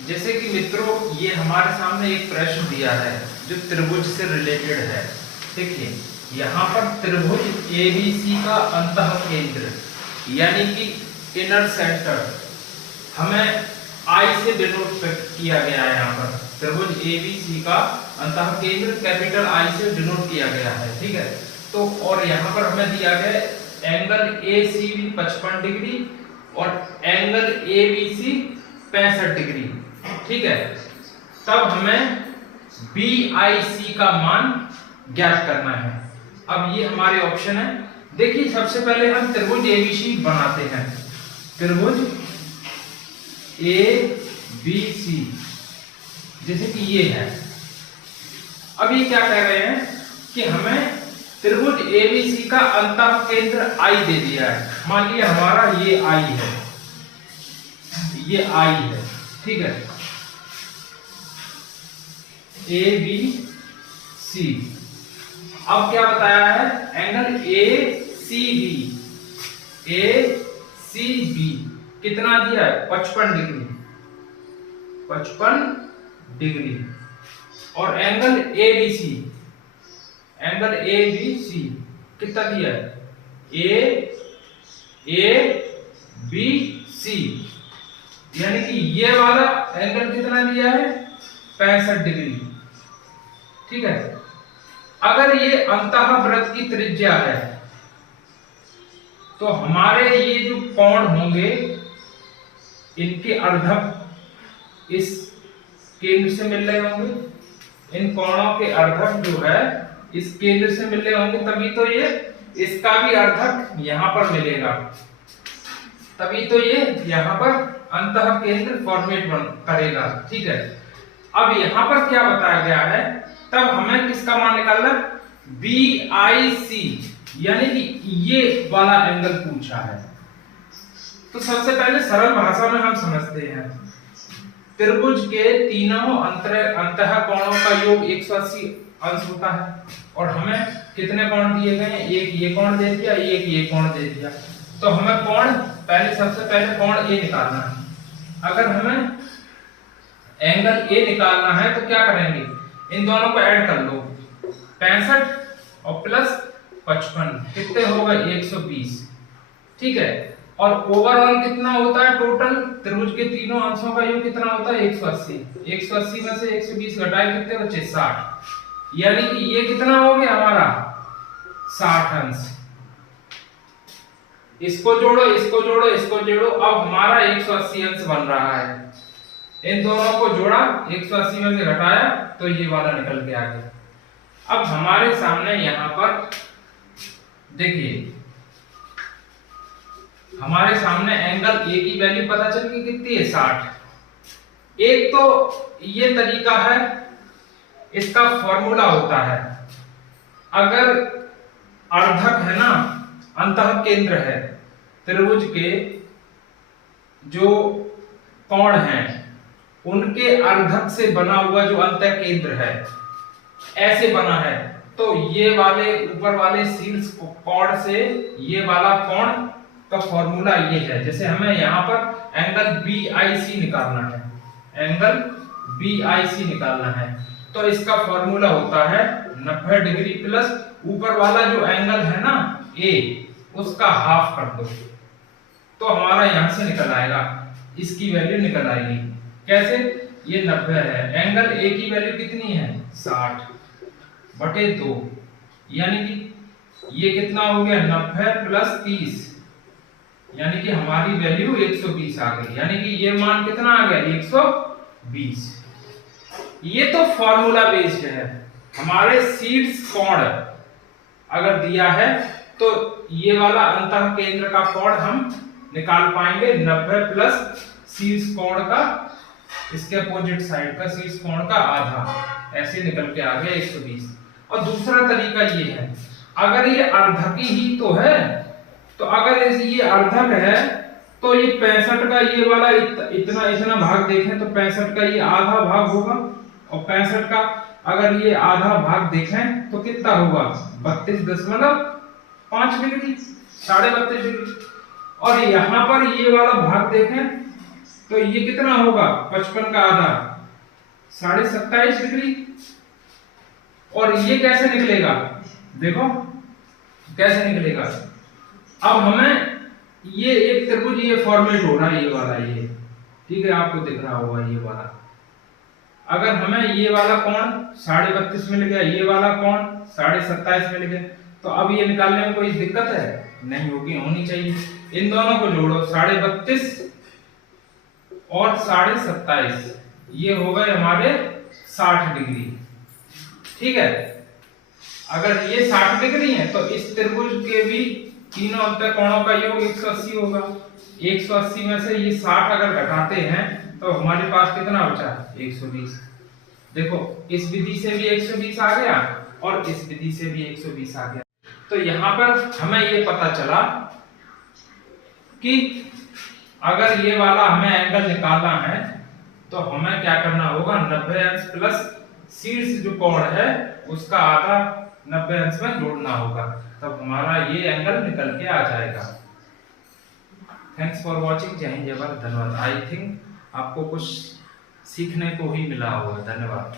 जैसे कि मित्रों ये हमारे सामने एक प्रश्न दिया है जो त्रिभुज से रिलेटेड है। देखिए यहाँ पर त्रिभुज ABC का अंतः केंद्र यानी कि इनर सेंटर हमें I से डिनोट किया गया है। यहाँ पर त्रिभुज ABC का अंतः केंद्र कैपिटल I से डिनोट किया गया है, ठीक है। तो और यहाँ पर हमें दिया गया एंगल ACB 55 डिग्री और एंगल ABC 65 डिग्री, ठीक है। तब हमें BIC का मान ज्ञात करना है। अब ये हमारे ऑप्शन है। देखिए सबसे पहले हम त्रिभुज ABC बनाते हैं। त्रिभुज ABC जैसे कि ये है। अब ये क्या कह रहे हैं कि हमें त्रिभुज ABC का अंतः केंद्र I दे दिया है। मान लिया हमारा ये I है, ये I है, ठीक है। ABC अब क्या बताया है, एंगल ACB कितना दिया है 55 डिग्री, 55 डिग्री। और एंगल ABC कितना दिया है ABC यानी कि ये वाला एंगल कितना दिया है 65 डिग्री, ठीक है। अगर ये अंतःवृत्त की त्रिज्या है तो हमारे ये जो कोण होंगे इनके अर्धक इस केंद्र से मिल रहे होंगे। इन कोणों के अर्धक जो है इस केंद्र से मिल रहे होंगे, तभी तो ये इसका भी अर्धक यहाँ पर मिलेगा, तभी तो ये यहाँ पर अंतः केंद्र फॉर्मेट करेगा, ठीक है। अब यहाँ पर क्या बताया गया है, तब हमें किसका मान निकालना है BIC यानी कि ये वाला एंगल पूछा है। तो सबसे पहले सरल भाषा में हम समझते हैं। त्रिभुज के तीनों अंतः कोणों का योग 180 अंश होता है और हमें कितने कोण दिए गए हैं, एक ये कोण दे दिया, एक ये कोण दे दिया। तो हमें कोण सबसे पहले कोण A निकालना है। अगर हमें एंगल A निकालना है तो क्या करेंगे, इन दोनों को ऐड कर लो, 65 और प्लस 55 कितने होगा 120, ठीक है। और ओवरऑल कितना होता है टोटल त्रिभुज के तीनों अंशों का योग कितना होता है 180। 180 में से 120 घटाए कितने बचे 60, यानी कि ये कितना हो गया हमारा 60 अंश। इसको जोड़ो, इसको जोड़ो, इसको जोड़ो, अब हमारा 180 अंश बन रहा है। इन दोनों को जोड़ा, 180 में से घटाया तो ये वाला निकल के आ गया। अब हमारे सामने यहाँ पर देखिए, हमारे सामने एंगल A की वैल्यू पता चल गई कितनी है 60। एक तो ये तरीका है, इसका फॉर्मूला होता है, अगर अर्धक है ना, अंतः केंद्र है, त्रिभुज के जो कोण हैं उनके अर्धक से बना हुआ जो अंतः केंद्र है ऐसे बना है, तो ये वाले ऊपर वाले शीर्ष कोण से ये वाला कोण का फॉर्मूला ये है। जैसे हमें यहाँ पर एंगल BIC निकालना है, एंगल BIC निकालना है, तो इसका फॉर्मूला होता है 90 डिग्री प्लस ऊपर वाला जो एंगल है ना A उसका हाफ कर दो, तो हमारा यहां से निकल आएगा, इसकी वैल्यू निकल आएगी। कैसे, ये 90 है, एंगल A की वैल्यू कितनी है 60/2, यानी कि ये कितना हो गया 90 प्लस 30, यानी कि हमारी वैल्यू 120 आ गई, यानी कि ये मान कितना आ गया 120। ये तो फॉर्मूला बेस्ड है। हमारे शीर्ष कोण अगर दिया है तो ये वाला अंतः केंद्र का कोण हम निकाल पाएंगे 90 प्लस शीर्ष कोण का, इसके अपोजिट साइड का शीर्ष कोण का आधा, ऐसे निकल के आ गया 120। और दूसरा तरीका ये है, अगर ये अर्धक ही तो है, तो अगर ये अर्धक है तो ये 65 का ये वाला इतना भाग देखें तो 65 का ये आधा भाग होगा, और 65 का अगर ये आधा भाग देखें तो कितना होगा 32.5 डिग्री, 32.5 डिग्री। और यहाँ पर ये वाला भाग देखें तो ये कितना होगा 55 का आधा 27.5 डिग्री। और ये कैसे निकलेगा, देखो कैसे निकलेगा। अब हमें ये एक त्रिभुज ये फॉर्मेट हो रहा है, ये वाला, ये ठीक है, आपको दिख रहा होगा ये वाला। अगर हमें ये वाला कोण 32.5 मिल गया, ये वाला कोण 27.5 मिल गया, तो अब ये निकालने में कोई दिक्कत है नहीं होगी, होनी चाहिए। इन दोनों को जोड़ो 32.5 और 27.5, ये हो गए हमारे 60 डिग्री, ठीक है। अगर ये 60 डिग्री है तो इस त्रिभुज के भी तीनों अंतर कोणों का योग 180 होगा। 180 में से ये 60 अगर घटाते हैं तो हमारे पास कितना बचा 120। देखो इस विधि से भी 120 आ गया और इस विधि से भी 120 आ गया। तो यहाँ पर हमें ये पता चला कि अगर ये वाला हमें एंगल निकालना है तो हमें क्या करना होगा, 90 अंश प्लस शीर्ष जो कोण है उसका आधा 90 अंश में जोड़ना होगा, तब हमारा ये एंगल निकल के आ जाएगा। Thanks for watching. जय हिंद, जय भारत, धन्यवाद। आई थिंक आपको कुछ सीखने को ही मिला होगा। धन्यवाद।